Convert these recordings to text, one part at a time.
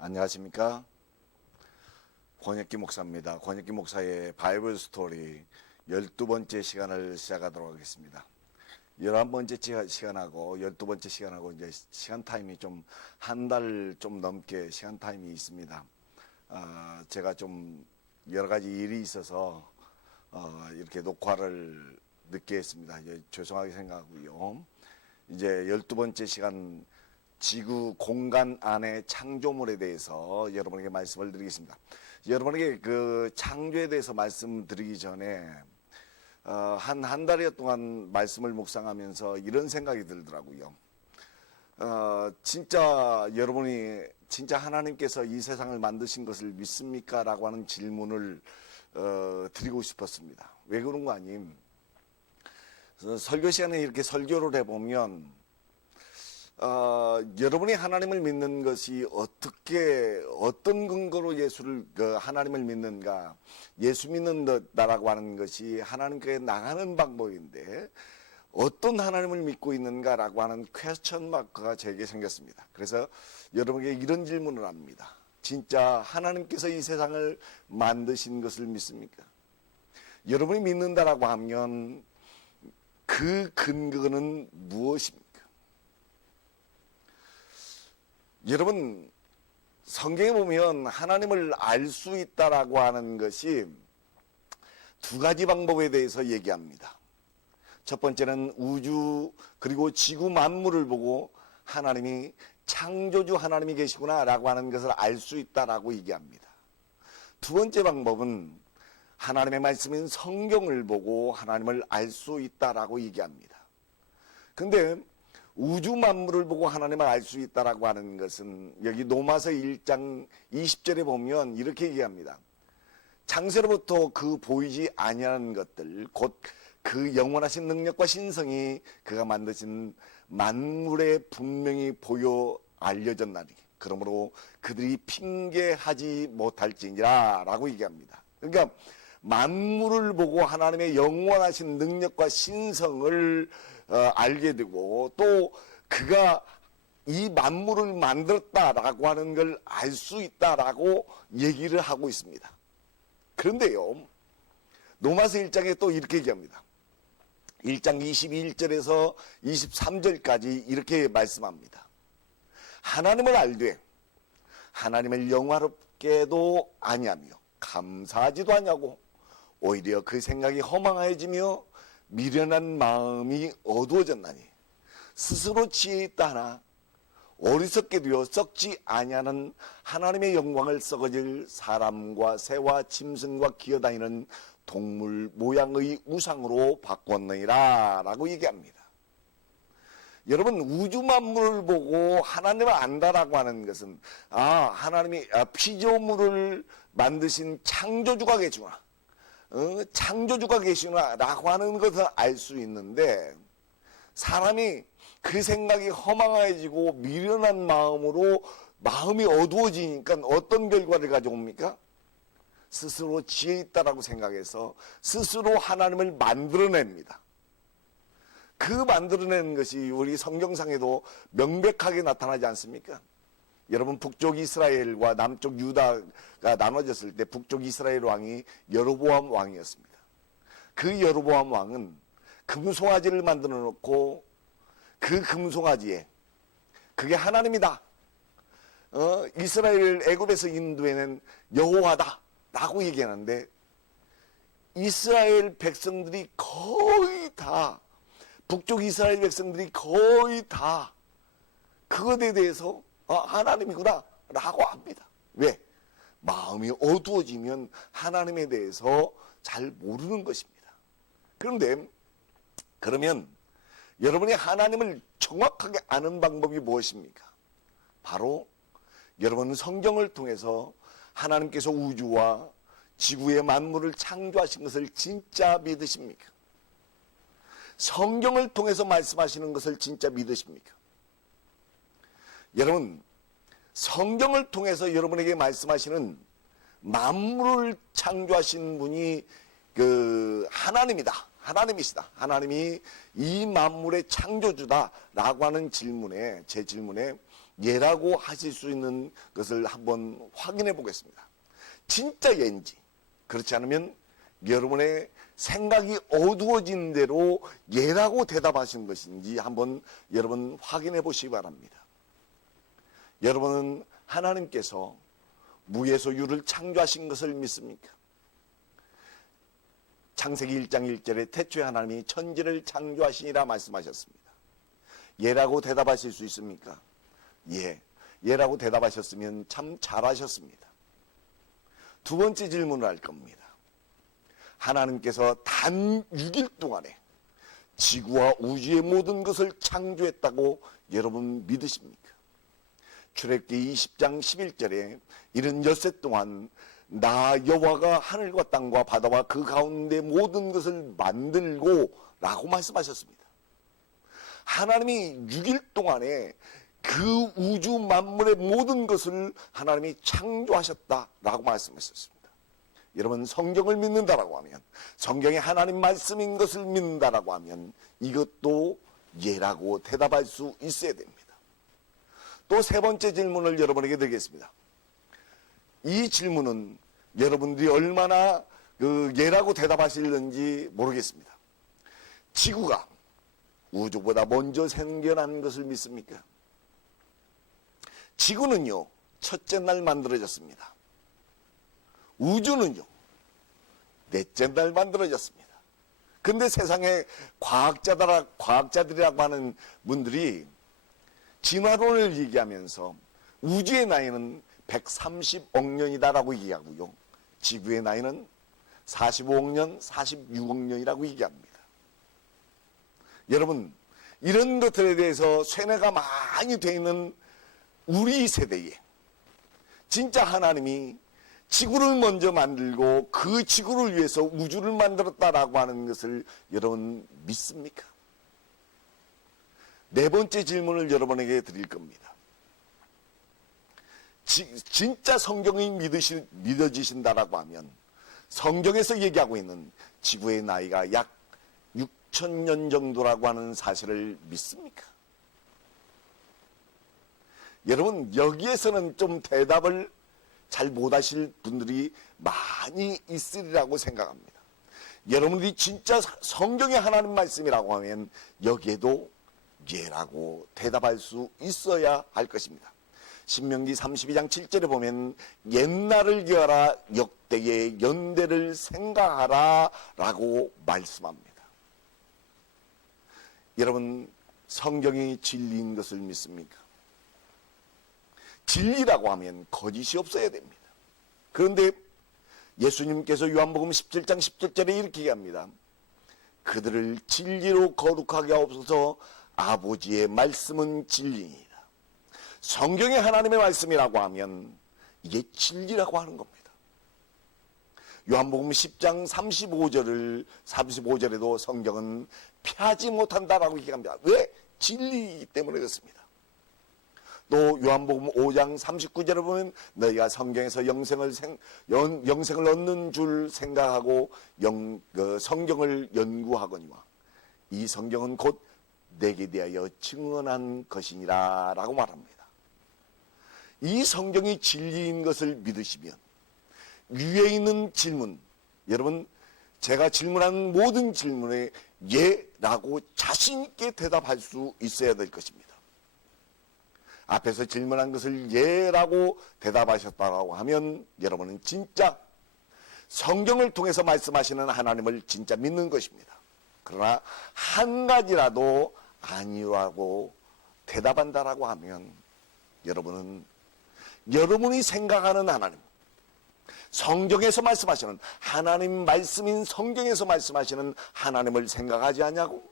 안녕하십니까? 권혁기 목사입니다. 권혁기 목사의 바이블 스토리 12번째 시간을 시작하도록 하겠습니다. 11번째 시간하고 12번째 시간하고 이제 시간 타임이 좀 한 달 좀 넘게 시간 타임이 있습니다. 제가 좀 여러 가지 일이 있어서 이렇게 녹화를 늦게 했습니다. 이제 죄송하게 생각하고요. 이제 12번째 시간 지구 공간 안의 창조물에 대해서 여러분에게 말씀을 드리겠습니다. 여러분에게 그 창조에 대해서 말씀드리기 전에 한 달여 동안 말씀을 묵상하면서 이런 생각이 들더라고요. 진짜 여러분이 진짜 하나님께서 이 세상을 만드신 것을 믿습니까? 라고 하는 질문을 드리고 싶었습니다. 왜 그런 거 아님? 설교 시간에 이렇게 설교를 해보면 여러분이 하나님을 믿는 것이 어떤 근거로 하나님을 믿는가, 예수 믿는다라고 하는 것이 하나님께 나가는 방법인데, 어떤 하나님을 믿고 있는가라고 하는 퀘스천 마크가 제게 생겼습니다. 그래서 여러분에게 이런 질문을 합니다. 진짜 하나님께서 이 세상을 만드신 것을 믿습니까? 여러분이 믿는다라고 하면 그 근거는 무엇입니까? 여러분, 성경에 보면 하나님을 알 수 있다라고 하는 것이 두 가지 방법에 대해서 얘기합니다. 첫 번째는 우주 그리고 지구 만물을 보고 하나님이 창조주 하나님이 계시구나 라고 하는 것을 알 수 있다라고 얘기합니다. 두 번째 방법은 하나님의 말씀인 성경을 보고 하나님을 알 수 있다라고 얘기합니다. 근데 우주 만물을 보고 하나님을 알 수 있다라고 하는 것은 여기 로마서 1장 20절에 보면 이렇게 얘기합니다. 창세로부터 그 보이지 아니하는 것들 곧 그 영원하신 능력과 신성이 그가 만드신 만물에 분명히 보여 알려졌나니 그러므로 그들이 핑계하지 못할지니라 라고 얘기합니다. 그러니까 만물을 보고 하나님의 영원하신 능력과 신성을 알게 되고 또 그가 이 만물을 만들었다라고 하는 걸 알 수 있다라고 얘기를 하고 있습니다. 그런데요, 로마서 1장에 또 이렇게 얘기합니다. 1장 21절에서 23절까지 이렇게 말씀합니다. 하나님을 알되 하나님을 영화롭게도 아니하며 감사하지도 아니하고 오히려 그 생각이 허망해지며 미련한 마음이 어두워졌나니 스스로 지혜 있다 하나 어리석게 되어 썩지 아니하는 하나님의 영광을 썩어질 사람과 새와 짐승과 기어다니는 동물 모양의 우상으로 바꿨느니라 라고 얘기합니다. 여러분, 우주 만물을 보고 하나님을 안다라고 하는 것은 하나님이 피조물을 만드신 창조주가 계시구나, 창조주가 계시구나 라고 하는 것을 알 수 있는데, 사람이 그 생각이 허망해지고 미련한 마음으로 마음이 어두워지니까 어떤 결과를 가져옵니까? 스스로 지혜 있다라고 생각해서 스스로 하나님을 만들어냅니다. 그 만들어내는 것이 우리 성경상에도 명백하게 나타나지 않습니까? 여러분, 북쪽 이스라엘과 남쪽 유다가 나눠졌을 때 북쪽 이스라엘 왕이 여로보암 왕이었습니다. 그 여로보암 왕은 금송아지를 만들어 놓고 그 금송아지에 그게 하나님이다, 이스라엘 애굽에서 인도해낸 여호와다 라고 얘기하는데, 이스라엘 백성들이 거의 다, 북쪽 이스라엘 백성들이 거의 다 그것에 대해서 하나님이구나 라고 합니다. 왜? 마음이 어두워지면 하나님에 대해서 잘 모르는 것입니다. 그런데 그러면 여러분이 하나님을 정확하게 아는 방법이 무엇입니까? 바로 여러분은 성경을 통해서 하나님께서 우주와 지구의 만물을 창조하신 것을 진짜 믿으십니까? 성경을 통해서 말씀하시는 것을 진짜 믿으십니까? 여러분, 성경을 통해서 여러분에게 말씀하시는 만물을 창조하신 분이 하나님이다, 하나님이시다, 하나님이 이 만물의 창조주다 라고 하는 제 질문에 예라고 하실 수 있는 것을 한번 확인해 보겠습니다. 진짜 예인지, 그렇지 않으면 여러분의 생각이 어두워진 대로 예라고 대답하신 것인지 한번 여러분 확인해 보시기 바랍니다. 여러분은 하나님께서 무에서 유를 창조하신 것을 믿습니까? 창세기 1장 1절에 태초에 하나님이 천지를 창조하시니라 말씀하셨습니다. 예라고 대답하실 수 있습니까? 예. 예라고 대답하셨으면 참 잘하셨습니다. 두 번째 질문을 할 겁니다. 하나님께서 단 6일 동안에 지구와 우주의 모든 것을 창조했다고 여러분 믿으십니까? 출애굽기 20장 11절에 이른 엿새 동안 나 여호와가 하늘과 땅과 바다와 그 가운데 모든 것을 만들고 라고 말씀하셨습니다. 하나님이 6일 동안에 그 우주 만물의 모든 것을 하나님이 창조하셨다라고 말씀하셨습니다. 여러분, 성경을 믿는다라고 하면, 성경에 하나님 말씀인 것을 믿는다라고 하면 이것도 예라고 대답할 수 있어야 됩니다. 또 세 번째 질문을 여러분에게 드리겠습니다. 이 질문은 여러분들이 얼마나 예라고 대답하실는지 모르겠습니다. 지구가 우주보다 먼저 생겨난 것을 믿습니까? 지구는요, 첫째 날 만들어졌습니다. 우주는요, 넷째 날 만들어졌습니다. 근데 세상에 과학자들이라고 하는 분들이 진화론을 얘기하면서 우주의 나이는 130억 년이다라고 얘기하고요, 지구의 나이는 45억 년, 46억 년이라고 얘기합니다. 여러분, 이런 것들에 대해서 쇠뇌가 많이 되어 있는 우리 세대에 진짜 하나님이 지구를 먼저 만들고 그 지구를 위해서 우주를 만들었다라고 하는 것을 여러분 믿습니까? 네 번째 질문을 여러분에게 드릴 겁니다. 진짜 성경이 믿어지신다라고 하면 성경에서 얘기하고 있는 지구의 나이가 약 6,000년 정도라고 하는 사실을 믿습니까? 여러분, 여기에서는 좀 대답을 잘 못하실 분들이 많이 있으리라고 생각합니다. 여러분들이 진짜 성경의 하나님 말씀이라고 하면 여기에도 예라고 대답할 수 있어야 할 것입니다. 신명기 32장 7절에 보면 옛날을 기하라 역대의 연대를 생각하라 라고 말씀합니다. 여러분, 성경이 진리인 것을 믿습니까? 진리라고 하면 거짓이 없어야 됩니다. 그런데 예수님께서 요한복음 17장 17절에 이렇게 얘기합니다. 그들을 진리로 거룩하게 하옵소서. 아버지의 말씀은 진리이다. 성경의 하나님의 말씀이라고 하면 이게 진리라고 하는 겁니다. 요한복음 10장 35절에도 성경은 피하지 못한다라고 얘기합니다. 왜? 진리이기 때문에 그렇습니다. 또 요한복음 5장 39절에 보면 너희가 성경에서 영생을 얻는 줄 생각하고 성경을 연구하거니와 이 성경은 곧 내게 대하여 증언한 것이니라 라고 말합니다. 이 성경이 진리인 것을 믿으시면 위에 있는 질문, 여러분 제가 질문한 모든 질문에 예라고 자신 있게 대답할 수 있어야 될 것입니다. 앞에서 질문한 것을 예라고 대답하셨다고 하면 여러분은 진짜 성경을 통해서 말씀하시는 하나님을 진짜 믿는 것입니다. 그러나 한 가지라도 아니라고 대답한다라고 하면 여러분은 여러분이 생각하는 하나님, 성경에서 말씀하시는 하나님 말씀인 성경에서 말씀하시는 하나님을 생각하지 않냐고?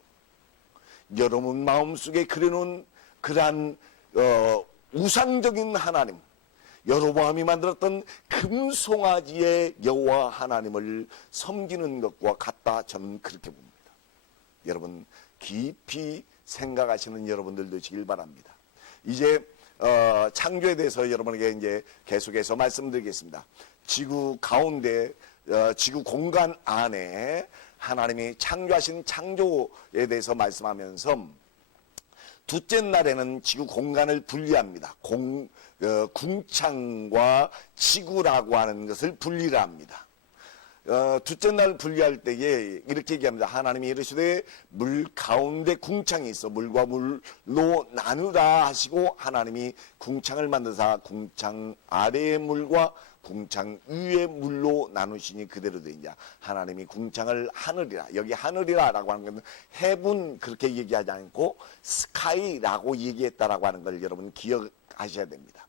여러분 마음속에 그려놓은 그러한 우상적인 하나님, 여로보암이 만들었던 금송아지의 여호와 하나님을 섬기는 것과 같다, 저는 그렇게 봅니다. 여러분 깊이 생각하시는 여러분들 되시길 바랍니다. 이제 창조에 대해서 여러분에게 이제 계속해서 말씀드리겠습니다. 지구 가운데 지구 공간 안에 하나님이 창조하신 창조에 대해서 말씀하면서 둘째 날에는 지구 공간을 분리합니다. 궁창과 지구라고 하는 것을 분리를 합니다. 둘째 날 분리할 때에 이렇게 얘기합니다. 하나님이 이르시되 물 가운데 궁창이 있어 물과 물로 나누라 하시고 하나님이 궁창을 만드사 궁창 아래의 물과 궁창 위의 물로 나누시니 그대로 되냐. 하나님이 궁창을 하늘이라, 여기 하늘이라라고 하는 것은 heaven 그렇게 얘기하지 않고 sky라고 얘기했다라고 하는 걸 여러분 기억하셔야 됩니다.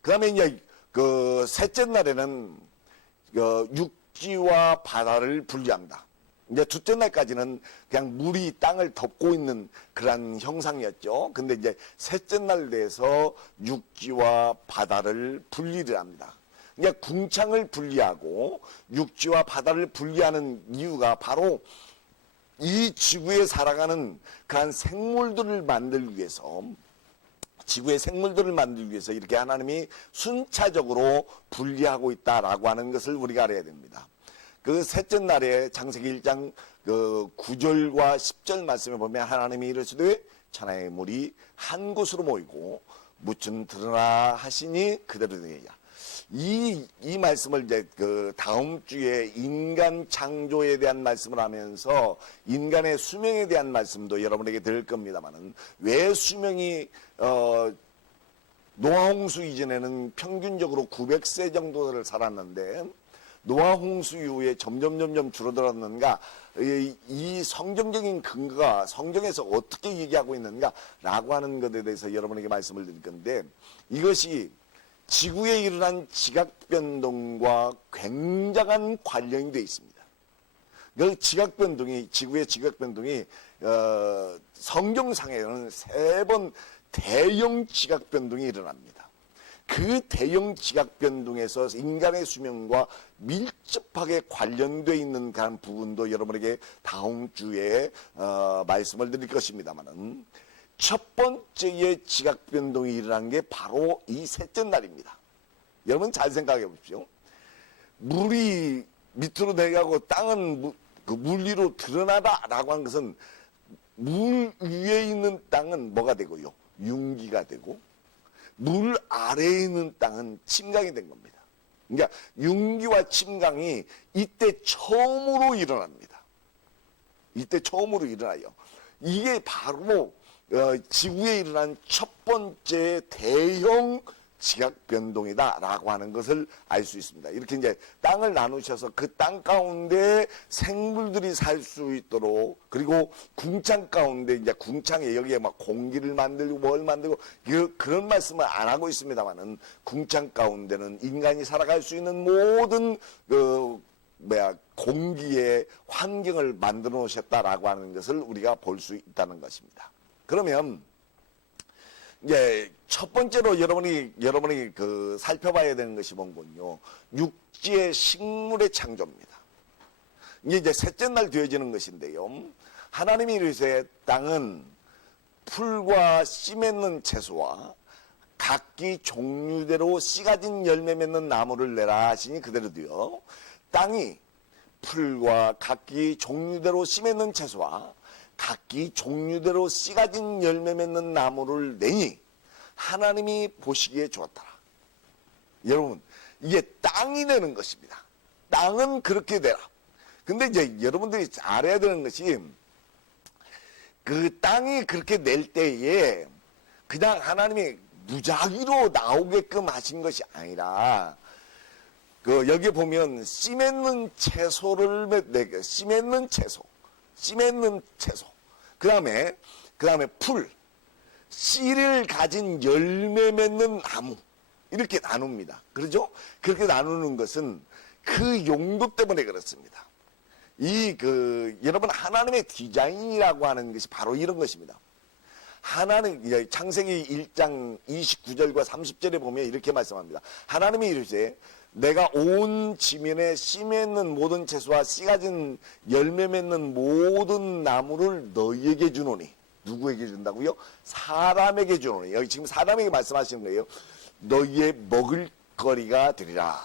그 다음에 이제 그 셋째 날에는 육지와 바다를 분리합니다. 이제 둘째 날까지는 그냥 물이 땅을 덮고 있는 그런 형상이었죠. 근데 이제 셋째 날 돼서 육지와 바다를 분리를 합니다. 그러니까 궁창을 분리하고 육지와 바다를 분리하는 이유가 바로 이 지구에 살아가는 그런 생물들을 만들기 위해서, 지구의 생물들을 만들기 위해서 이렇게 하나님이 순차적으로 분리하고 있다라고 하는 것을 우리가 알아야 됩니다. 그 셋째 날에 창세기 1장 그 9절과 10절 말씀에 보면 하나님이 이르시되 천하의 물이 한 곳으로 모이고 묻은 드러나 하시니 그대로 되느니라. 이 말씀을 이제 그 다음 주에 인간 창조에 대한 말씀을 하면서 인간의 수명에 대한 말씀도 여러분에게 드릴 겁니다만은 왜 수명이 노아홍수 이전에는 평균적으로 900세 정도를 살았는데 노아홍수 이후에 점점 줄어들었는가, 이 성경적인 근거가 성경에서 어떻게 얘기하고 있는가라고 하는 것에 대해서 여러분에게 말씀을 드릴 건데, 이것이 지구에 일어난 지각변동과 굉장한 관련이 되어 있습니다. 그 지각변동이, 지구의 지각변동이 성경상에는 3번 대형 지각변동이 일어납니다. 그 대형 지각변동에서 인간의 수명과 밀접하게 관련되어 있는 그런 부분도 여러분에게 다음 주에 말씀을 드릴 것입니다만은, 첫 번째의 지각변동이 일어난 게 바로 이 셋째 날입니다. 여러분 잘 생각해 보십시오. 물이 밑으로 내려가고 땅은 그 물 위로 드러나다라고 하는 것은 물 위에 있는 땅은 뭐가 되고요? 융기가 되고, 물 아래에 있는 땅은 침강이 된 겁니다. 그러니까 융기와 침강이 이때 처음으로 일어납니다. 이때 처음으로 일어나요. 이게 바로 지구에 일어난 첫 번째 대형 지각변동이다라고 하는 것을 알 수 있습니다. 이렇게 이제 땅을 나누셔서 그 땅 가운데 생물들이 살 수 있도록, 그리고 궁창 가운데 이제 궁창에 여기에 막 공기를 만들고 뭘 만들고 그런 말씀을 안 하고 있습니다만은, 궁창 가운데는 인간이 살아갈 수 있는 모든 공기의 환경을 만들어 놓으셨다라고 하는 것을 우리가 볼 수 있다는 것입니다. 그러면 이제 첫 번째로 여러분이 그 살펴봐야 되는 것이 뭔군요. 육지의 식물의 창조입니다. 이제 셋째 날 되어지는 것인데요. 하나님이 이르시되 땅은 풀과 씨 맺는 채소와 각기 종류대로 씨 가진 열매 맺는 나무를 내라 하시니 그대로 되어, 땅이 풀과 각기 종류대로 씨 맺는 채소와 각기 종류대로 씨 가진 열매 맺는 나무를 내니 하나님이 보시기에 좋았더라. 여러분, 이게 땅이 내는 것입니다. 땅은 그렇게 되라. 근데 이제 여러분들이 알아야 되는 것이, 그 땅이 그렇게 낼 때에 그냥 하나님이 무작위로 나오게끔 하신 것이 아니라, 여기 보면 씨 맺는 채소를 씨 맺는 채소, 그 다음에 풀, 씨를 가진 열매 맺는 나무, 이렇게 나눕니다. 그렇죠? 그렇게 나누는 것은 그 용도 때문에 그렇습니다. 여러분, 하나님의 디자인이라고 하는 것이 바로 이런 것입니다. 창세기 1장 29절과 30절에 보면 이렇게 말씀합니다. 하나님이 이르시되 내가 온 지면에 씨 맺는 모든 채소와 씨 가진 열매 맺는 모든 나무를 너희에게 주노니. 누구에게 준다고요? 사람에게 주노니. 여기 지금 사람에게 말씀하시는 거예요. 너희의 먹을거리가 되리라.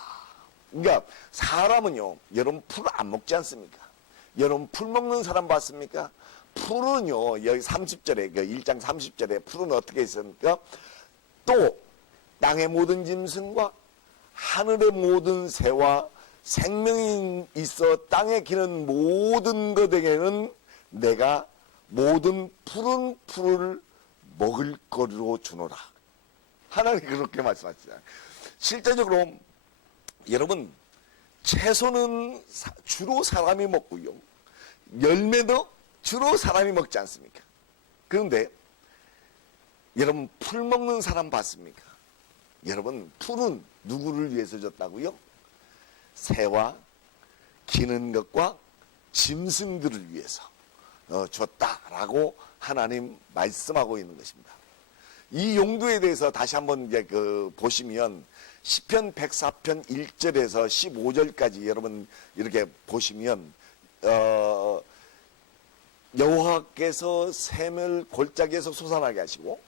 그러니까 사람은요, 여러분 풀 안 먹지 않습니까? 여러분 풀 먹는 사람 봤습니까? 풀은요, 여기 30절에, 그 1장 30절에 풀은 어떻게 있습니까? 또 땅의 모든 짐승과 하늘의 모든 새와 생명이 있어 땅에 기는 모든 것에게는 내가 모든 푸른 풀을 먹을 거리로 주노라. 하나님 그렇게 말씀하시잖아요. 실제적으로 여러분, 채소는 주로 사람이 먹고요, 열매도 주로 사람이 먹지 않습니까? 그런데 여러분, 풀 먹는 사람 봤습니까? 여러분, 풀은 누구를 위해서 줬다고요? 새와 기는 것과 짐승들을 위해서 줬다라고 하나님 말씀하고 있는 것입니다. 이 용도에 대해서 다시 한번 이제 보시면 시편 104편 1절에서 15절까지 여러분 이렇게 보시면 여호와께서 샘을 골짜기에서 솟아나게 하시고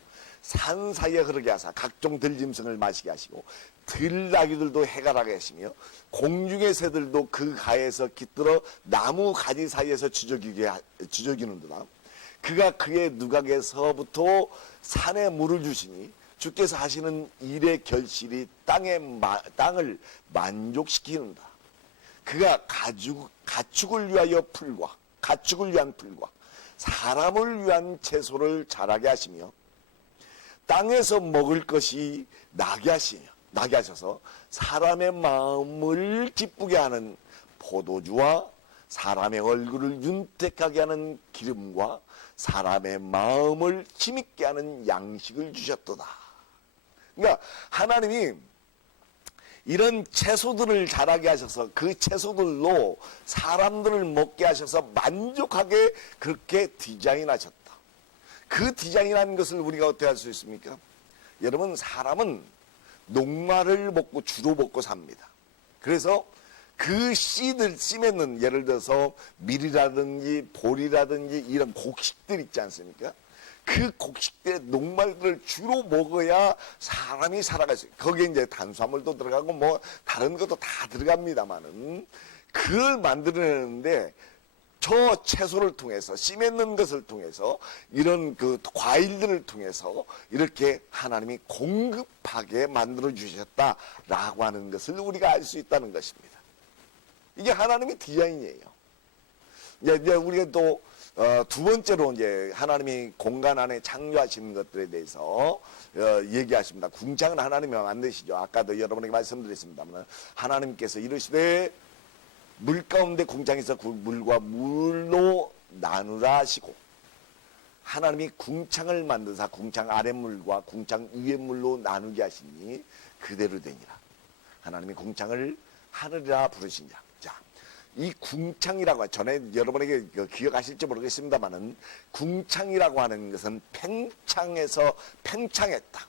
산 사이에 흐르게 하사 각종 들짐승을 마시게 하시고 들나귀들도 해갈하게 하시며 공중의 새들도 그 가에서 깃들어 나무 가지 사이에서 주저기는도다. 그가 그의 누각에서부터 산에 물을 주시니 주께서 하시는 일의 결실이 땅을 만족시키는다. 그가 가축을 위한 풀과 사람을 위한 채소를 자라게 하시며 땅에서 먹을 것이 나게 하셔서 사람의 마음을 기쁘게 하는 포도주와 사람의 얼굴을 윤택하게 하는 기름과 사람의 마음을 힘있게 하는 양식을 주셨도다. 그러니까 하나님이 이런 채소들을 자라게 하셔서 그 채소들로 사람들을 먹게 하셔서 만족하게 그렇게 디자인하셨다. 그 디자인한 것을 우리가 어떻게 할 수 있습니까? 여러분, 사람은 녹말을 주로 먹고 삽니다. 그래서 그 씨맺는 예를 들어서 밀이라든지 보리라든지 이런 곡식들 있지 않습니까? 그 곡식들의 녹말들을 주로 먹어야 사람이 살아갈 수 있어요. 거기에 이제 탄수화물도 들어가고 뭐 다른 것도 다 들어갑니다만은 그걸 만들어내는데 저 채소를 통해서 씨 맺는 것을 통해서 이런 그 과일들을 통해서 이렇게 하나님이 공급하게 만들어 주셨다라고 하는 것을 우리가 알 수 있다는 것입니다. 이게 하나님의 디자인이에요. 이제 우리가 또 두 번째로 이제 하나님이 공간 안에 창조하시는 것들에 대해서 얘기하십니다. 궁창은 하나님이 만드시죠. 아까도 여러분에게 말씀드렸습니다만 하나님께서 이르시되 물 가운데 궁창에서 물과 물로 나누라 하시고 하나님이 궁창을 만드사 궁창 아랫물과 궁창 위에물로 나누게 하시니 그대로 되니라. 하나님이 궁창을 하늘이라 부르신 자. 이 궁창이라고 전에 여러분에게 기억하실지 모르겠습니다만은 궁창이라고 하는 것은 팽창에서 팽창했다.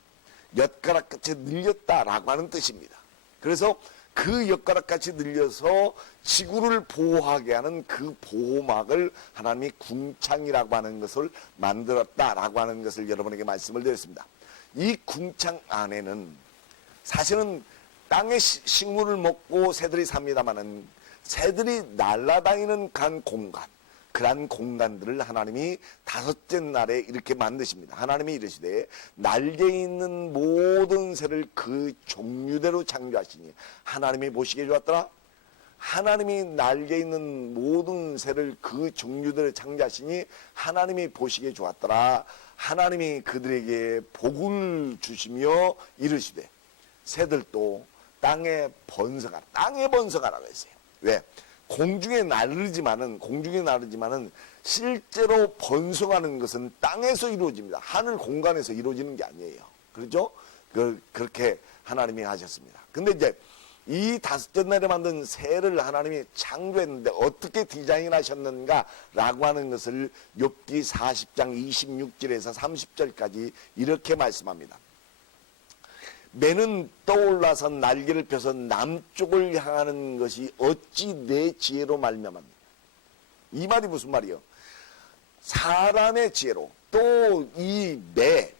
엿가락 같이 늘렸다라고 하는 뜻입니다. 그래서 그 엿가락 같이 늘려서 지구를 보호하게 하는 그 보호막을 하나님이 궁창이라고 하는 것을 만들었다라고 하는 것을 여러분에게 말씀을 드렸습니다. 이 궁창 안에는 사실은 땅의 식물을 먹고 새들이 삽니다만은 새들이 날아다니는 그러한 공간들을 하나님이 다섯째 날에 이렇게 만드십니다. 하나님이 이르시되 날개 있는 모든 새를 그 종류대로 창조하시니 하나님이 보시기에 좋았더라. 하나님이 날개 있는 모든 새를 그 종류대로 창조하시니 하나님이 보시기에 좋았더라. 하나님이 그들에게 복을 주시며 이르시되 새들도 땅에 번성하라고 했어요. 왜? 공중에 나르지만은 실제로 번성하는 것은 땅에서 이루어집니다. 하늘 공간에서 이루어지는 게 아니에요. 그렇죠? 그렇게 하나님이 하셨습니다. 근데 이제 이 다섯째 날에 만든 새를 하나님이 창조했는데 어떻게 디자인하셨는가라고 하는 것을 욥기 40장 26절에서 30절까지 이렇게 말씀합니다. 매는 떠올라서 날개를 펴서 남쪽을 향하는 것이 어찌 내 지혜로 말미암았느냐. 이 말이 무슨 말이요? 사람의 지혜로 또 이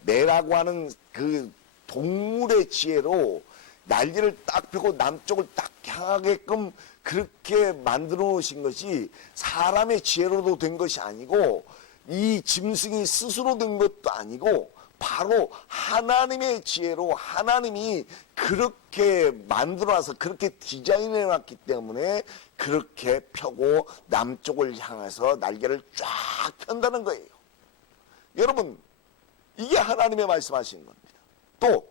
매라고 하는 그 동물의 지혜로 날개를 딱 펴고 남쪽을 딱 향하게끔 그렇게 만들어 놓으신 것이 사람의 지혜로도 된 것이 아니고 이 짐승이 스스로 된 것도 아니고 바로 하나님의 지혜로 하나님이 그렇게 만들어놔서 그렇게 디자인해 놨기 때문에 그렇게 펴고 남쪽을 향해서 날개를 쫙 편다는 거예요. 여러분, 이게 하나님의 말씀하시는 겁니다. 또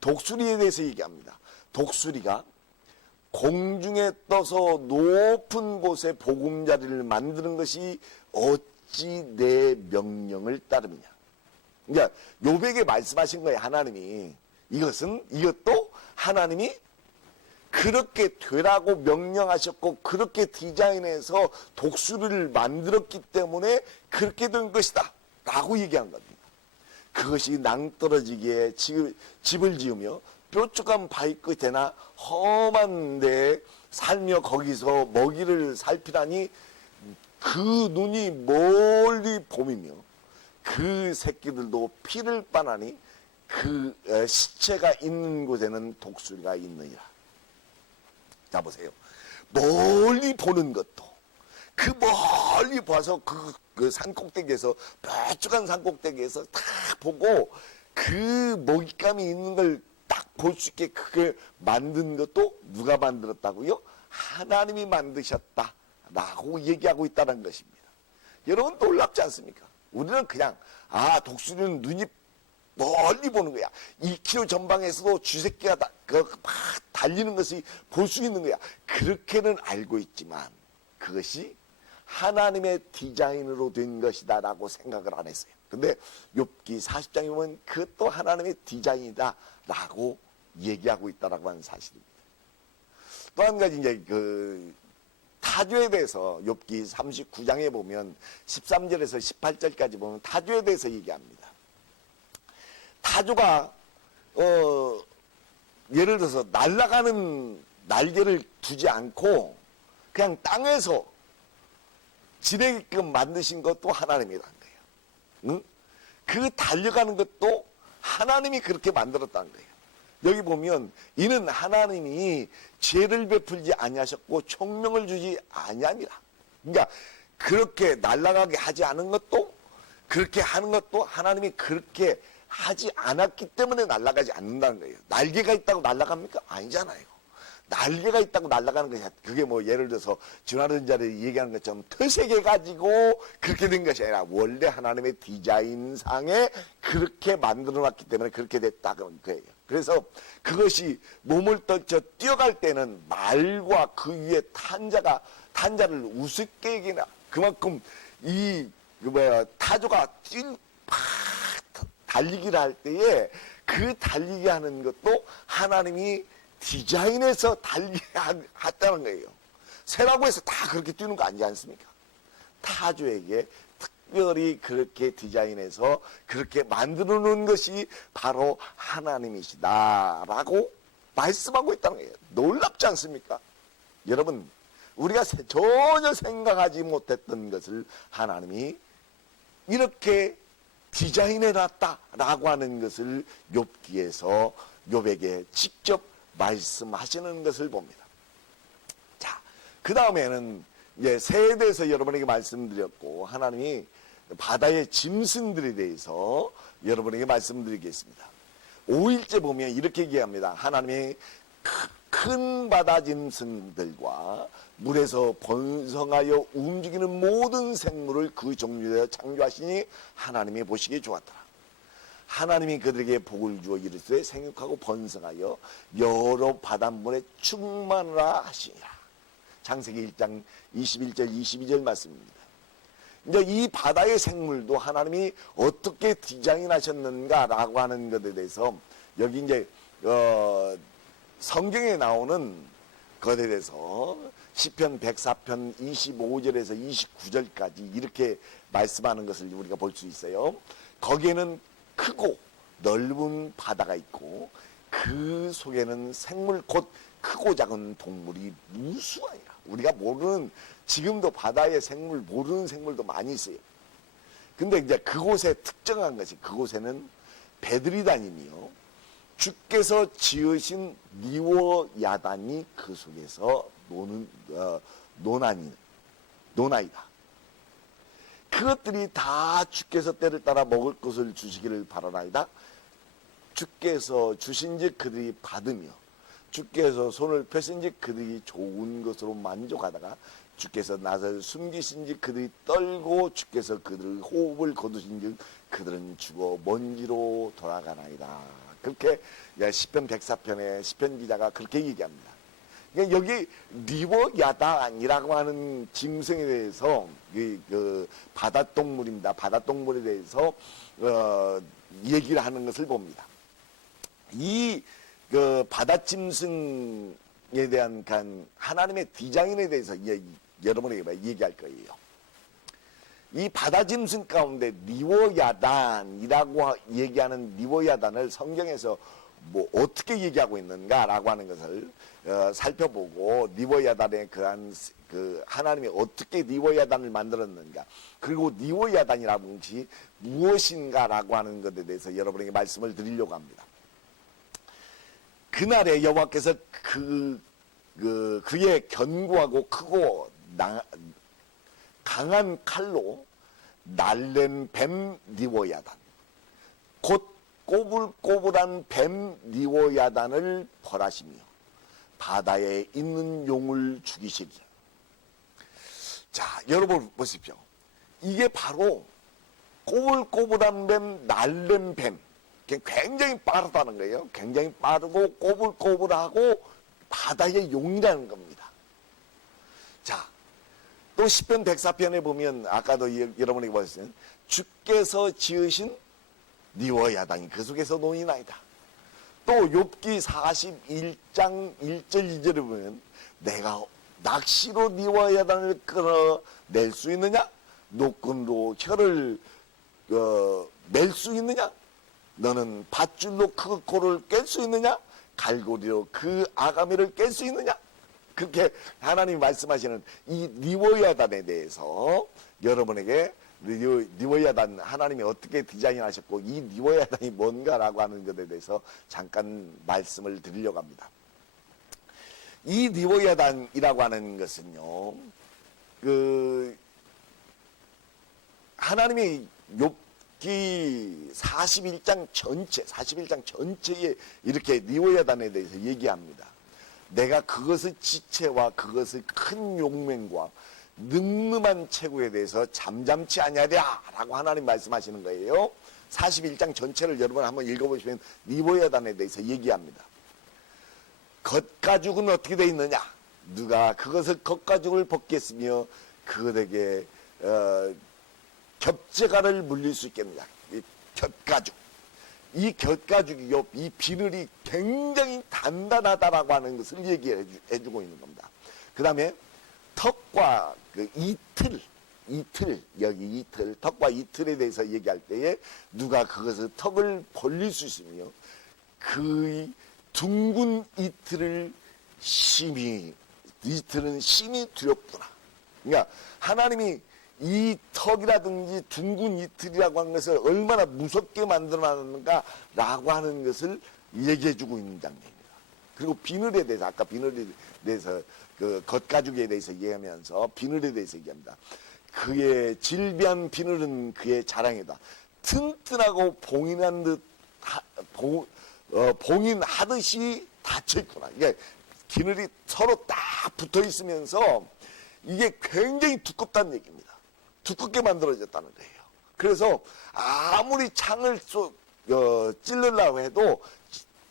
독수리에 대해서 얘기합니다. 독수리가 공중에 떠서 높은 곳에 보금자리를 만드는 것이 어찌 내 명령을 따르느냐. 그러니까 욥에게 말씀하신 거예요. 하나님이. 이것도 하나님이 그렇게 되라고 명령하셨고 그렇게 디자인해서 독수리를 만들었기 때문에 그렇게 된 것이다 라고 얘기한 겁니다. 그것이 낭떠러지기에 집을 지으며 뾰족한 바위 끝에나 험한 데 살며 거기서 먹이를 살피라니 그 눈이 멀리 봄이며 그 새끼들도 피를 빠나니 그 시체가 있는 곳에는 독수리가 있느니라. 자 보세요. 멀리 보는 것도 그 멀리 봐서 그 산꼭대기에서 뾰족한 산꼭대기에서 딱 보고 그 먹잇감이 있는 걸 딱 볼 수 있게 그걸 만든 것도 누가 만들었다고요? 하나님이 만드셨다라고 얘기하고 있다는 것입니다. 여러분 놀랍지 않습니까? 우리는 그냥 독수리는 눈이 멀리 보는 거야. 2km 전방에서도 쥐새끼가 막 달리는 것을 볼 수 있는 거야. 그렇게는 알고 있지만 그것이 하나님의 디자인으로 된 것이다 라고 생각을 안 했어요. 근데 욥기 40장에 보면 그것도 하나님의 디자인이다 라고 얘기하고 있다라고 하는 사실입니다. 또 한 가지 이제 그 타조에 대해서 욥기 39장에 보면 13절에서 18절까지 보면 타조에 대해서 얘기합니다. 타조가 예를 들어서 날아가는 날개를 두지 않고 그냥 땅에서 지내게끔 만드신 것도 하나님이라는 거예요. 응? 그 달려가는 것도 하나님이 그렇게 만들었다는 거예요. 여기 보면 이는 하나님이 죄를 베풀지 아니하셨고 총명을 주지 아니함이라. 그러니까 그렇게 날아가게 하지 않은 것도 그렇게 하는 것도 하나님이 그렇게 하지 않았기 때문에 날아가지 않는다는 거예요. 날개가 있다고 날아갑니까? 아니잖아요. 날개가 있다고 날아가는 것이 그게 뭐 예를 들어서 진화론자들이 얘기하는 것처럼 tö색해 가지고 그렇게 된 것이 아니라 원래 하나님의 디자인상에 그렇게 만들어 놨기 때문에 그렇게 됐다 그런 거예요. 그래서 그것이 몸을 떨쳐 뛰어갈 때는 말과 그 위에 탄자를 우습게 얘기나 그만큼 타조가 달리기를 할 때에 그 달리기 하는 것도 하나님이 디자인해서 달리게 했다는 거예요. 새라고 해서 다 그렇게 뛰는 거 아니지 않습니까? 타조에게 특별히 그렇게 디자인해서 그렇게 만들어 놓은 것이 바로 하나님이시다라고 말씀하고 있다는 거예요. 놀랍지 않습니까? 여러분, 우리가 전혀 생각하지 못했던 것을 하나님이 이렇게 디자인해 놨다라고 하는 것을 욥기에서 욥에게 직접 말씀하시는 것을 봅니다. 자, 그 다음에는 이제 새에 대해서 여러분에게 말씀드렸고 하나님이 바다의 짐승들에 대해서 여러분에게 말씀드리겠습니다. 5일째 보면 이렇게 얘기합니다. 하나님이 큰 바다 짐승들과 물에서 번성하여 움직이는 모든 생물을 그 종류대로 창조하시니 하나님이 보시기에 좋았더라. 하나님이 그들에게 복을 주어 이르시되 생육하고 번성하여 여러 바닷물에 충만하라 하시니라. 창세기 1장 21절 22절 말씀입니다. 이제 이 바다의 생물도 하나님이 어떻게 디자인하셨는가라고 하는 것에 대해서 여기 이제 성경에 나오는 것에 대해서 시편 104편 25절에서 29절까지 이렇게 말씀하는 것을 우리가 볼 수 있어요. 거기에는 크고 넓은 바다가 있고 그 속에는 생물 곧 크고 작은 동물이 무수하니라. 우리가 모르는 지금도 바다의 생물 모르는 생물도 많이 있어요. 근데 이제 그곳에 특정한 것이 그곳에는 배들이 다니며 주께서 지으신 니워 야단이 그 속에서 노나이다. 그 그것들이 다 주께서 때를 따라 먹을 것을 주시기를 바라나이다. 주께서 주신즉 그들이 받으며 주께서 손을 펴신즉 그들이 좋은 것으로 만족하다가 주께서 낯을 숨기신즉 그들이 떨고 주께서 그들의 호흡을 거두신즉 그들은 죽어 먼지로 돌아가나이다. 그렇게 시편 104편의 시편 기자가 그렇게 얘기합니다. 그러니까 여기 리워야단이라고 하는 짐승에 대해서 그 바닷동물입니다. 바닷동물에 대해서 얘기를 하는 것을 봅니다. 이 그 바다짐승에 대한 하나님의 디자인에 대해서 여러분에게 얘기할 거예요. 이 바다짐승 가운데 리워야단이라고 얘기하는 리워야단을 성경에서 뭐 어떻게 얘기하고 있는가라고 하는 것을 살펴보고 리워야단의 그러한 그 하나님이 어떻게 리워야단을 만들었는가, 그리고 리워야단이라는 것이 무엇인가라고 하는 것에 대해서 여러분에게 말씀을 드리려고 합니다. 그날에 여호와께서 그의 견고하고 크고 강한 칼로 날랜 뱀 리워야단, 곧 꼬불꼬불한 뱀 리워야단을 벌하시며 바다에 있는 용을 죽이시기. 자, 여러분 보십시오. 이게 바로 꼬불꼬불한 뱀, 날랜 뱀. 굉장히 빠르다는 거예요. 굉장히 빠르고 꼬불꼬불하고 바다의 용이라는 겁니다. 자, 또 시편 104편에 보면 아까도 여러분에게 보셨어요. 주께서 지으신 리워야단이 그 속에서 노니나이다. 또 욥기 41장 1절 2절에 보면 내가 낚시로 리워야단을 끌어낼 수 있느냐? 노끈으로 혀를 낼 수 있느냐? 너는 밧줄로 그 고를 깰 수 있느냐? 갈고리로 그 아가미를 깰 수 있느냐? 그렇게 하나님이 말씀하시는 이 리워야단에 대해서 여러분에게 리워야단 하나님이 어떻게 디자인하셨고 이 리워야단이 뭔가라고 하는 것에 대해서 잠깐 말씀을 드리려고 합니다. 이 리워야단이라고 하는 것은요, 하나님이 욥기 41장 전체에 이렇게 리워야단에 대해서 얘기합니다. 내가 그것의 지체와 그것의 큰 용맹과 늠름한 체구에 대해서 잠잠치 아니하랴 라고 하나님 말씀하시는 거예요. 41장 전체를 여러분 한번 읽어보시면 리워야단에 대해서 얘기합니다. 겉가죽은 어떻게 되어 있느냐? 누가 그것을 겉가죽을 벗겠으며 그들에게 겹재가를 물릴 수 있겠느냐? 이 곁가죽. 이 곁가죽이요, 이 비늘이 굉장히 단단하다라고 하는 것을 얘기해 주고 있는 겁니다. 그 다음에 턱과 그 여기 이틀, 턱과 이틀에 대해서 얘기할 때에 누가 그것을 턱을 벌릴 수 있으며 그 둥근 이틀은 심히 두렵구나. 그러니까 하나님이 이 턱이라든지 둥근 이틀이라고 하는 것을 얼마나 무섭게 만들어놨는가라고 하는 것을 얘기해주고 있는 장면입니다. 그리고 비늘에 대해서, 아까 비늘에 대해서 그 겉가죽에 대해서 얘기하면서 비늘에 대해서 얘기합니다. 그의 질비한 비늘은 그의 자랑이다. 튼튼하고 봉인한 듯 봉인하듯이 닫혀있구나. 이게 비늘이 서로 딱 붙어 있으면서 이게 굉장히 두껍다는 얘기입니다. 두껍게 만들어졌다는 거예요. 그래서 아무리 창을 찔르려고 해도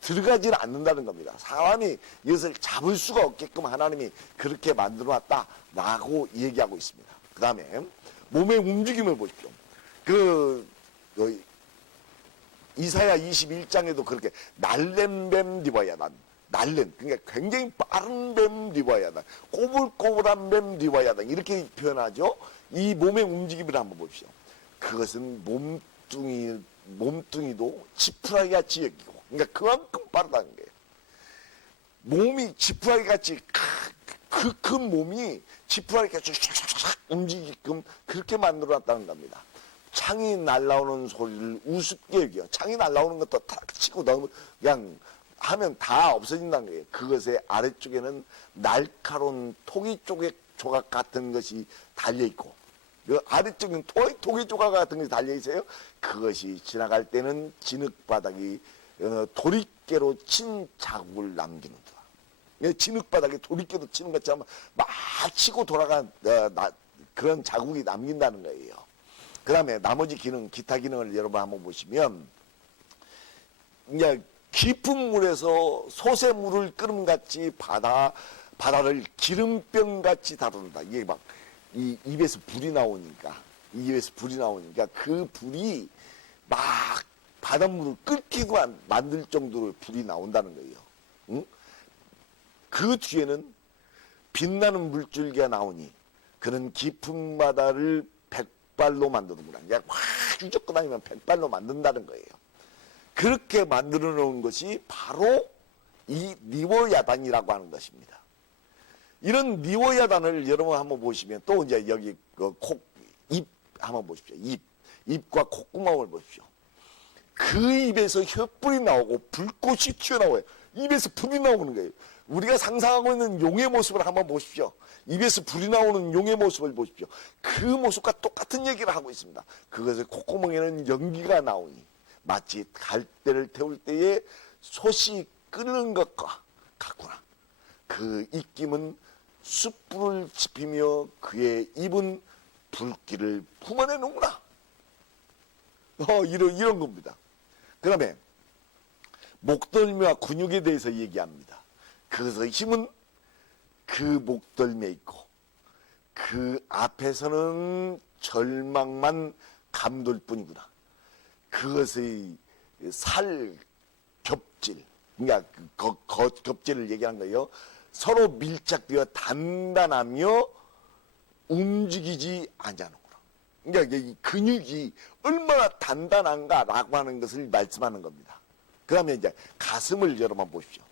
들어가지는 않는다는 겁니다. 사람이 이것을 잡을 수가 없게끔 하나님이 그렇게 만들어놨다라고 얘기하고 있습니다. 그 다음에 몸의 움직임을 보십시오. 이사야 21장에도 그렇게 날랜 뱀 리워야단, 그러니까 굉장히 빠른 뱀 리워야단, 꼬불꼬불한 뱀 리워야단 이렇게 표현하죠. 이 몸의 움직임을 한번 보십시오. 그것은 몸뚱이도 지푸라기 같이 여기고, 그러니까 그만큼 빠르다는 거예요. 몸이 지푸라기 같이 그 큰 몸이 지푸라기 같이 샥샥샥 움직이게끔 그렇게 만들어놨다는 겁니다. 창이 날라오는 소리를 우습게 여겨. 창이 날라오는 것도 탁 치고 너무 그냥 하면 다 없어진다는 거예요. 그것의 아래쪽에는 날카로운 토기 조각 같은 것이 달려있고, 그 아래쪽은 토기 조각 같은 것이 달려 있어요. 그것이 지나갈 때는 진흙바닥이 도리깨로 친 자국을 남기는다. 진흙바닥에 도리깨로 치는 것처럼 막 치고 돌아간 그런 자국이 남긴다는 거예요. 그 다음에 나머지 기능, 기타 기능을 여러분 한번 보시면, 그냥 깊은 물에서 솟의 끓음같이 바다를 기름병같이 다룬다. 이게 막 입에서 불이 나오니까 그 불이 막 바닷물을 끓기고 만들 정도로 불이 나온다는 거예요. 응? 그 뒤에는 빛나는 물줄기가 나오니 그는 깊은 바다를 백발로 만드는구나. 그냥 확 휘젓고 다니면 백발로 만든다는 거예요. 그렇게 만들어 놓은 것이 바로 이 니워야단이라고 하는 것입니다. 이런 니워야단을 여러분 한번 보시면, 또 이제 여기 입 한번 보십시오. 입과 콧구멍을 보십시오. 그 입에서 혀불이 나오고 불꽃이 튀어나와요. 입에서 불이 나오는 거예요. 우리가 상상하고 있는 용의 모습을 한번 보십시오. 입에서 불이 나오는 용의 모습을 보십시오. 그 모습과 똑같은 얘기를 하고 있습니다. 그것의 콧구멍에는 연기가 나오니 마치 갈대를 태울 때에 솥이 끓는 것과 같구나. 그 입김은 숯불을 지피며 그의 입은 불길을 품어내는구나. 이런 겁니다. 그 다음에 목덜미와 근육에 대해서 얘기합니다. 그래서 힘은 그 목덜미에 있고 그 앞에서는 절망만 감돌 뿐이구나. 그것의 살 겹질, 그러니까 겹질을 얘기하는 거예요. 서로 밀착되어 단단하며 움직이지 않냐는구나. 그러니까 이 근육이 얼마나 단단한가라고 하는 것을 말씀하는 겁니다. 그 다음에 이제 가슴을 여러분 보십시오.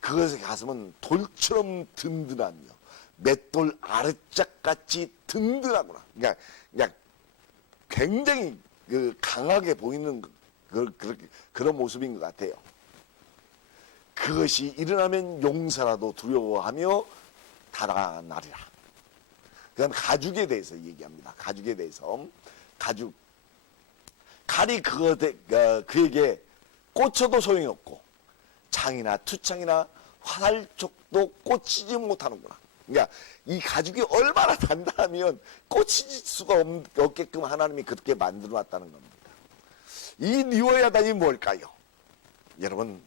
그것의 가슴은 돌처럼 든든하며 맷돌 아랫짝같이 든든하구나. 그러니까 굉장히 강하게 보이는 그런 모습인 것 같아요. 그것이 일어나면 용사라도 두려워하며 달아나리라. 그 다음 가죽에 대해서 얘기합니다. 가죽에 대해서. 칼이 그에게 꽂혀도 소용이 없고 창이나 투창이나 화살촉도 꽂히지 못하는구나. 그러니까 이 가죽이 얼마나 단단하면 꽂힐 수가 없게끔 하나님이 그렇게 만들어 놨다는 겁니다. 이 니워야단이 뭘까요? 여러분,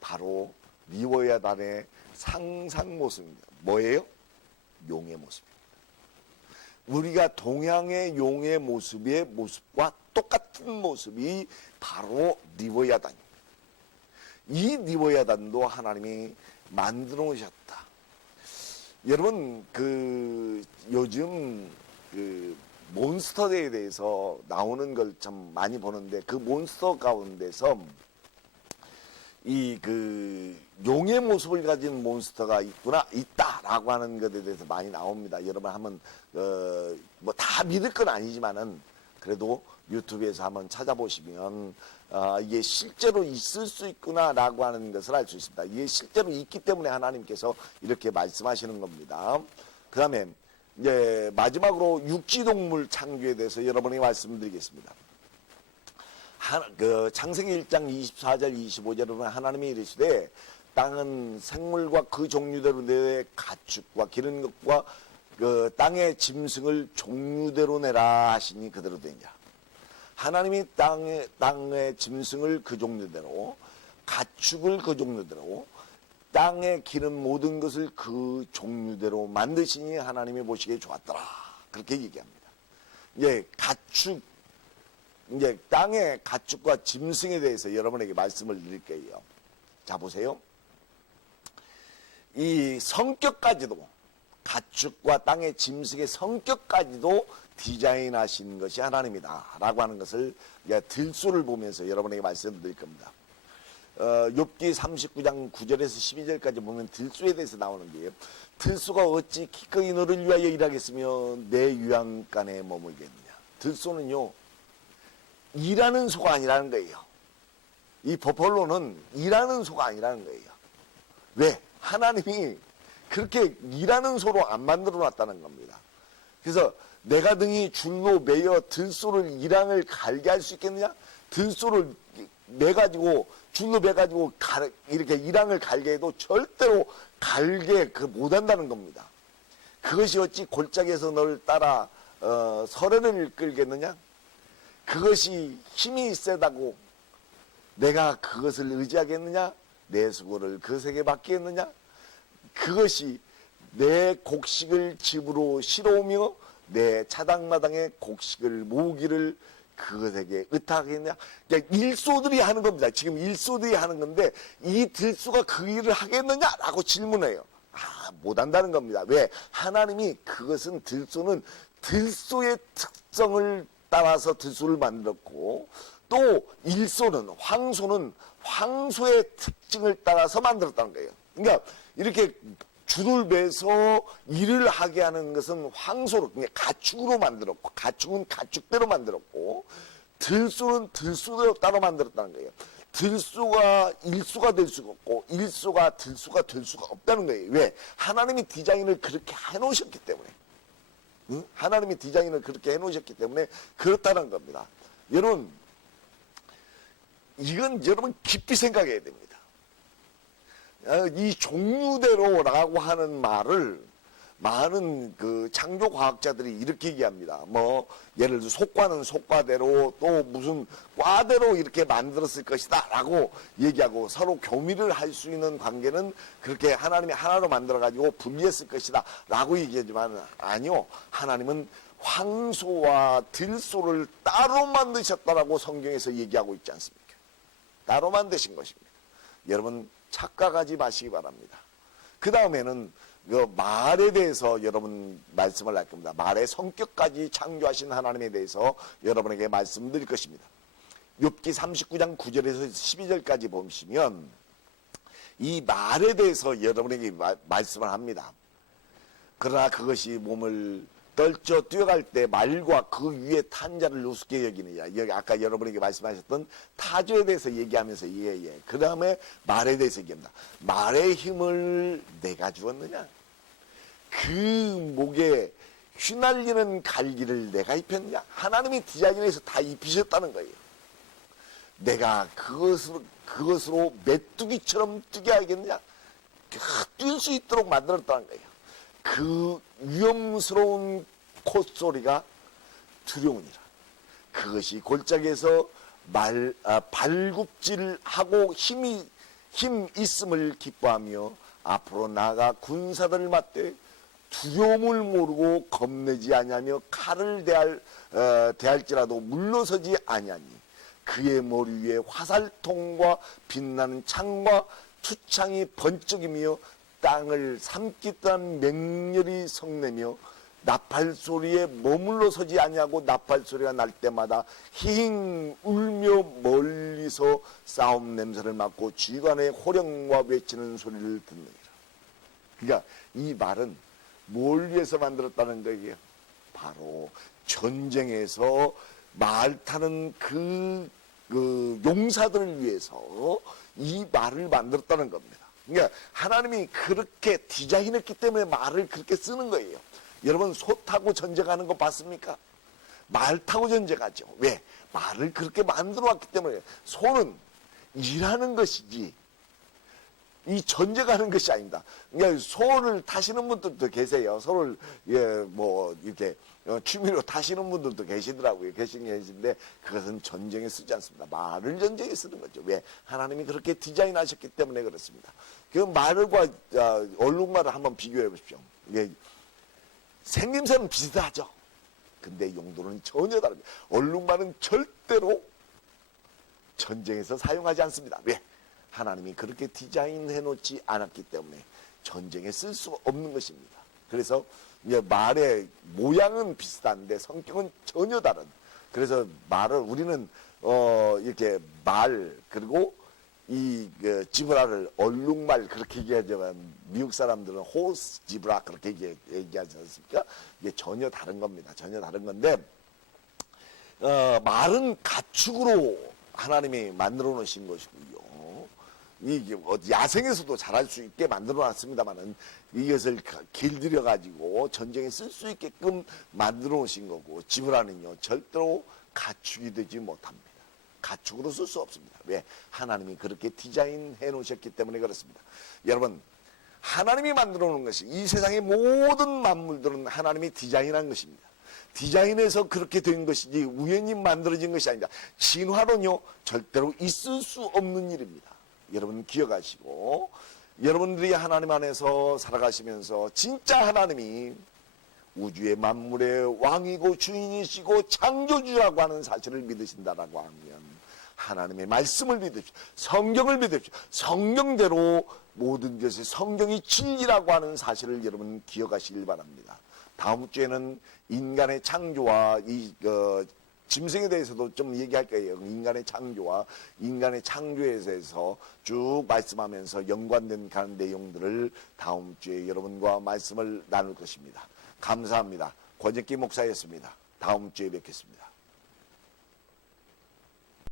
바로 니워야단의 상상 모습입니다. 뭐예요? 용의 모습입니다. 우리가 동양의 용의 모습과 똑같은 모습이 바로 니워야단입니다. 이 니워야단도 하나님이 만들어 오셨다. 여러분, 요즘 몬스터에 대해서 나오는 걸 참 많이 보는데, 그 몬스터 가운데서 용의 모습을 가진 몬스터가 있다라고 하는 것에 대해서 많이 나옵니다. 여러분 한번, 뭐 다 믿을 건 아니지만은, 그래도 유튜브에서 한번 찾아보시면, 이게 실제로 있을 수 있구나라고 하는 것을 알 수 있습니다. 이게 실제로 있기 때문에 하나님께서 이렇게 말씀하시는 겁니다. 그 다음에, 이제 마지막으로 육지동물 창조에 대해서 여러분에게 말씀드리겠습니다. 창세기 1장 24절 25절에는 하나님이 이르시되 땅은 생물과 그 종류대로 내 가축과 기른 것과 그 땅의 짐승을 종류대로 내라 하시니 그대로 되니라. 하나님이 땅의 짐승을 그 종류대로, 가축을 그 종류대로, 땅에 기른 모든 것을 그 종류대로 만드시니 하나님이 보시기에 좋았더라. 그렇게 얘기합니다. 이제 땅의 가축과 짐승에 대해서 여러분에게 말씀을 드릴 거예요. 자, 보세요. 이 성격까지도, 가축과 땅의 짐승의 성격까지도 디자인하신 것이 하나님이다 라고 하는 것을 들소를 보면서 여러분에게 말씀드릴 겁니다. 욥기 39장 9절에서 12절까지 보면 들소에 대해서 나오는 게요. 들소가 어찌 기꺼이 너를 위하여 일하겠으며 내 유향간에 머물겠느냐. 들소는요, 일하는 소가 아니라는 거예요. 이 버펄로는 일하는 소가 아니라는 거예요. 왜? 하나님이 그렇게 일하는 소로 안 만들어 놨다는 겁니다. 그래서 내가 등이 줄로 매여 들소를 이랑을 갈게 할 수 있겠느냐? 들소를 매가지고 줄로 매가지고 이렇게 이랑을 갈게 해도 절대로 갈게 못한다는 겁니다. 그것이 어찌 골짜기에서 널 따라 서래를 끌겠느냐? 그것이 힘이 세다고 내가 그것을 의지하겠느냐? 내 수고를 그것에게 맡기겠느냐? 그것이 내 곡식을 집으로 실어오며 내 차당마당에 곡식을 모으기를 그것에게 의탁하겠냐? 그러니까 일소들이 하는 겁니다. 지금 일소들이 하는 건데 이 들소가 그 일을 하겠느냐라고 질문해요. 못한다는 겁니다. 왜? 하나님이 그것은 들소는 들소의 특성을 따라서 들소를 만들었고 또 일소는 황소는 황소의 특징을 따라서 만들었다는 거예요. 그러니까 이렇게 줄을 매서 일을 하게 하는 것은 황소로, 그러니까 가축으로 만들었고, 가축은 가축대로 만들었고, 들소는 들소대로 따로 만들었다는 거예요. 들소가 일소가 될 수가 없고, 일소가 들소가 될 수가 없다는 거예요. 왜? 하나님이 디자인을 그렇게 해놓으셨기 때문에. 응? 하나님이 디자인을 그렇게 해놓으셨기 때문에 그렇다는 겁니다. 여러분, 이건 여러분 깊이 생각해야 됩니다. 이 종류대로라고 하는 말을 많은 그 창조 과학자들이 이렇게 얘기합니다. 뭐 예를 들어 속과는 속과대로 또 무슨 과대로 이렇게 만들었을 것이다 라고 얘기하고 서로 교미를 할 수 있는 관계는 그렇게 하나님이 하나로 만들어 가지고 분리했을 것이다 라고 얘기하지만 아니요, 하나님은 황소와 들소를 따로 만드셨다라고 성경에서 얘기하고 있지 않습니까? 따로 만드신 것입니다. 여러분 착각하지 마시기 바랍니다. 그 다음에는 그 말에 대해서 여러분 말씀을 할 겁니다. 말의 성격까지 창조하신 하나님에 대해서 여러분에게 말씀드릴 것입니다. 욥기 39장 9절에서 12절까지 보시면 이 말에 대해서 여러분에게 말씀을 합니다. 그러나 그것이 몸을 떨쳐 뛰어갈 때 말과 그 위에 탄 자를 우습게 여기느냐. 여기 아까 여러분에게 말씀하셨던 타조에 대해서 얘기하면서 그 다음에 말에 대해서 얘기합니다. 말의 힘을 내가 주었느냐. 그 목에 휘날리는 갈기를 내가 입혔느냐. 하나님이 디자인해서 다 입히셨다는 거예요. 내가 그것으로 메뚜기처럼 뛰게 하겠느냐. 뛸 수 있도록 만들었다는 거예요. 그 위험스러운 콧소리가 두려우니라. 그것이 골짜기에서 발굽질하고 힘 있음을 기뻐하며 앞으로 나아가 군사들을 맞대 두려움을 모르고 겁내지 아니하며 칼을 대할지라도 물러서지 아니하니 그의 머리 위에 화살통과 빛나는 창과 투창이 번쩍이며 땅을 삼키던 맹렬히 성내며 나팔 소리에 머물러 서지 아니하고 나팔 소리가 날 때마다 힝 울며 멀리서 싸움 냄새를 맡고 쥐관의 호령과 외치는 소리를 듣느니라. 그러니까 이 말은 뭘 위해서 만들었다는 거예요? 바로 전쟁에서 말 타는 그 용사들을 위해서 이 말을 만들었다는 겁니다. 그러니까 하나님이 그렇게 디자인했기 때문에 말을 그렇게 쓰는 거예요. 여러분 소 타고 전쟁하는 거 봤습니까? 말 타고 전쟁하죠. 왜? 말을 그렇게 만들어 왔기 때문에. 소는 일하는 것이지 이 전쟁하는 것이 아닙니다. 그러니까 소를 타시는 분들도 계세요. 소를 뭐 이렇게 취미로 타시는 분들도 계시더라고요. 계신데 그것은 전쟁에 쓰지 않습니다. 말을 전쟁에 쓰는 거죠. 왜? 하나님이 그렇게 디자인하셨기 때문에 그렇습니다. 그 말과 얼룩말을 한번 비교해 보십시오. 생김새는 비슷하죠. 근데 용도는 전혀 다릅니다. 얼룩말은 절대로 전쟁에서 사용하지 않습니다. 왜? 하나님이 그렇게 디자인해 놓지 않았기 때문에 전쟁에 쓸 수 없는 것입니다. 그래서 말의 모양은 비슷한데 성격은 전혀 다른. 그래서 말을 우리는 이렇게 말 그리고 이 지브라를 얼룩말 그렇게 얘기하지만 미국 사람들은 호스 지브라 그렇게 얘기하지 않습니까? 이게 전혀 다른 겁니다. 전혀 다른 건데 말은 가축으로 하나님이 만들어 놓으신 것이고요. 이게 야생에서도 잘할 수 있게 만들어 놨습니다만은 이것을 길들여 가지고 전쟁에 쓸 수 있게끔 만들어 놓으신 거고, 지브라는요 절대로 가축이 되지 못합니다. 가축으로 쓸 수 없습니다. 왜? 하나님이 그렇게 디자인해 놓으셨기 때문에 그렇습니다. 여러분, 하나님이 만들어 놓은 것이, 이 세상의 모든 만물들은 하나님이 디자인한 것입니다. 디자인해서 그렇게 된 것이지 우연히 만들어진 것이 아니다. 진화론요 절대로 있을 수 없는 일입니다. 여러분 기억하시고, 여러분들이 하나님 안에서 살아가시면서 진짜 하나님이 우주의 만물의 왕이고 주인이시고 창조주라고 하는 사실을 믿으신다라고 하면 하나님의 말씀을 믿으십시오. 성경을 믿으십시오. 성경대로 모든 것이 성경이 진리라고 하는 사실을 여러분 기억하시길 바랍니다. 다음 주에는 인간의 창조와 짐승에 대해서도 좀 얘기할 거예요. 인간의 창조와 인간의 창조에 대해서 쭉 말씀하면서 연관된 그런 내용들을 다음 주에 여러분과 말씀을 나눌 것입니다. 감사합니다. 권혁기 목사였습니다. 다음 주에 뵙겠습니다.